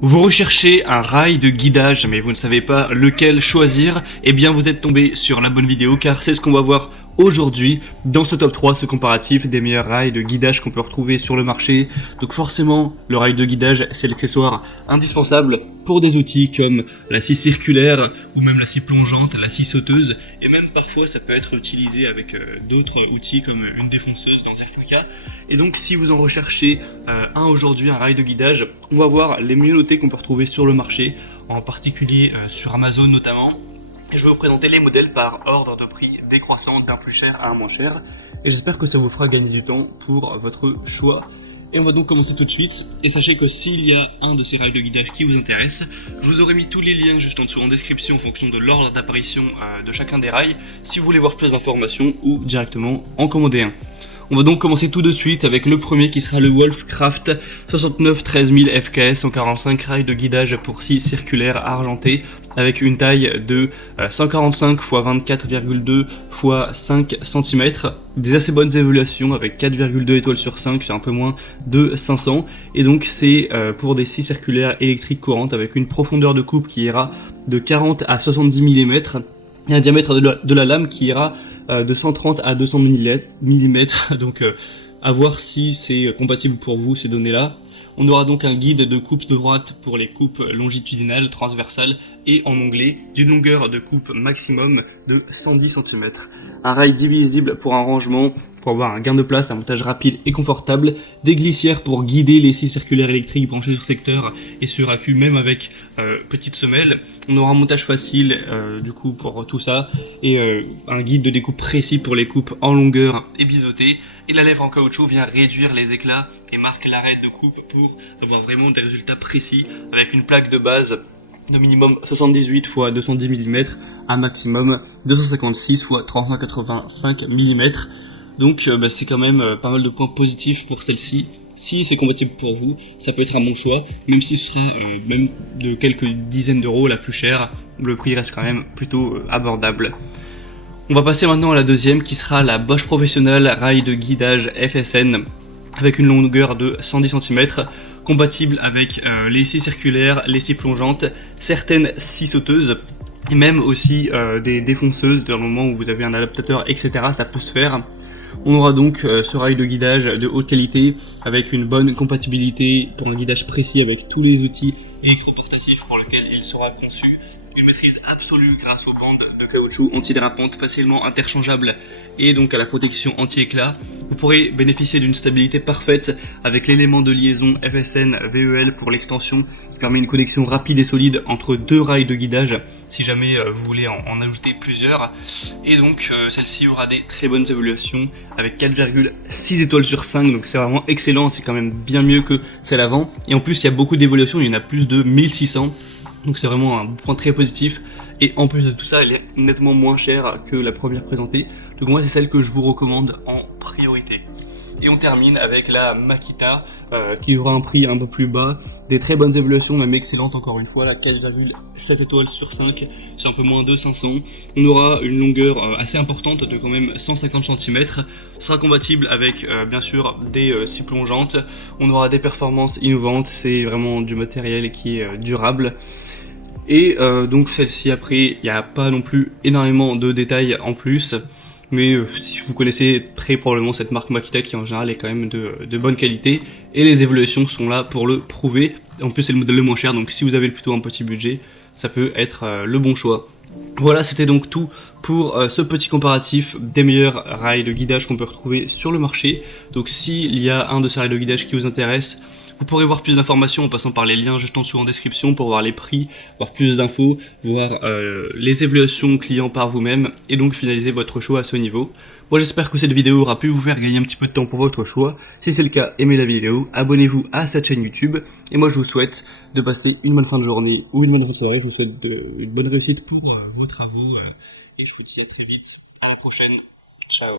Vous recherchez un rail de guidage mais vous ne savez pas lequel choisir, eh bien vous êtes tombé sur la bonne vidéo car c'est ce qu'on va voir aujourd'hui dans ce top 3, ce comparatif des meilleurs rails de guidage qu'on peut retrouver sur le marché. Donc forcément le rail de guidage c'est l'accessoire indispensable pour des outils comme la scie circulaire ou même la scie plongeante, la scie sauteuse, et même parfois ça peut être utilisé avec d'autres outils comme une défonceuse dans certains cas. Et donc si vous en recherchez aujourd'hui, un rail de guidage, on va voir les mieux notés qu'on peut retrouver sur le marché, en particulier sur Amazon notamment. Et je vais vous présenter les modèles par ordre de prix décroissant d'un plus cher à un moins cher. Et j'espère que ça vous fera gagner du temps pour votre choix. Et on va donc commencer tout de suite. Et sachez que s'il y a un de ces rails de guidage qui vous intéresse, je vous aurai mis tous les liens juste en dessous en description en fonction de l'ordre d'apparition de chacun des rails, si vous voulez voir plus d'informations ou directement en commander un. On va donc commencer tout de suite avec le premier qui sera le Wolfcraft 69 13000 FKS 145 rail de guidage pour scie circulaire argentée avec une taille de 145 x 24,2 x 5 cm, des assez bonnes évaluations avec 4,2 étoiles sur 5 sur un peu moins de 500, et donc c'est pour des scies circulaires électriques courantes avec une profondeur de coupe qui ira de 40 à 70 mm et un diamètre de la lame qui ira de 130 à 200 mm, donc à voir si c'est compatible pour vous ces données-là. On aura donc un guide de coupe droite pour les coupes longitudinales, transversales et en onglet, d'une longueur de coupe maximum de 110 cm. Un rail divisible pour un rangement, pour avoir un gain de place, un montage rapide et confortable, des glissières pour guider les scies circulaires électriques branchées sur secteur et sur accu, même avec petite semelle. On aura un montage facile du coup pour tout ça, et un guide de découpe précis pour les coupes en longueur et biseautées. Et la lèvre en caoutchouc vient réduire les éclats et marque l'arrêt de coupe pour avoir vraiment des résultats précis, avec une plaque de base de minimum 78 x 210 mm, un maximum 256 x 385 mm. Donc c'est quand même pas mal de points positifs pour celle-ci. Si c'est compatible pour vous, ça peut être un bon choix, même si ce sera même de quelques dizaines d'euros la plus chère, le prix reste quand même plutôt abordable. On va passer maintenant à la deuxième qui sera la Bosch Professional rail de guidage FSN avec une longueur de 110 cm, compatible avec les scies circulaires, les scies plongeantes, certaines scies sauteuses et même aussi des défonceuses dans le moment où vous avez un adaptateur, etc. Ça peut se faire. On aura donc ce rail de guidage de haute qualité avec une bonne compatibilité pour un guidage précis avec tous les outils électroportatifs pour lesquels il sera conçu. Une maîtrise absolue grâce aux bandes de caoutchouc antidérapantes facilement interchangeables et donc à la protection anti-éclat. Vous pourrez bénéficier d'une stabilité parfaite avec l'élément de liaison FSN VEL pour l'extension qui permet une connexion rapide et solide entre deux rails de guidage si jamais vous voulez en ajouter plusieurs. Et donc celle-ci aura des très bonnes évaluations avec 4,6 étoiles sur 5, donc c'est vraiment excellent, c'est quand même bien mieux que celle avant. Et en plus il y a beaucoup d'évaluations, il y en a plus de 1600. Donc c'est vraiment un point très positif, et en plus de tout ça elle est nettement moins chère que la première présentée, donc moi c'est celle que je vous recommande en priorité. Et on termine avec la Makita qui aura un prix un peu plus bas, des très bonnes évaluations, même excellentes encore une fois, la 4,7 étoiles sur 5, c'est un peu moins de 500. On aura une longueur assez importante de quand même 150 cm, sera compatible avec bien sûr des scies plongeantes. On aura des performances innovantes, c'est vraiment du matériel qui est durable. Et donc celle-ci, après il n'y a pas non plus énormément de détails en plus, mais si vous connaissez très probablement cette marque Makita qui en général est quand même de bonne qualité, et les évaluations sont là pour le prouver. En plus c'est le modèle le moins cher, donc si vous avez plutôt un petit budget, ça peut être le bon choix. Voilà, c'était donc tout pour ce petit comparatif des meilleurs rails de guidage qu'on peut retrouver sur le marché. Donc s'il y a un de ces rails de guidage qui vous intéresse, vous pourrez voir plus d'informations en passant par les liens juste en dessous en description pour voir les prix, voir plus d'infos, voir les évaluations clients par vous-même et donc finaliser votre choix à ce niveau. Moi j'espère que cette vidéo aura pu vous faire gagner un petit peu de temps pour votre choix. Si c'est le cas, aimez la vidéo, abonnez-vous à cette chaîne YouTube, et moi je vous souhaite de passer une bonne fin de journée ou une bonne fin de soirée. Je vous souhaite une bonne réussite pour vos travaux et je vous dis à très vite, à la prochaine, ciao.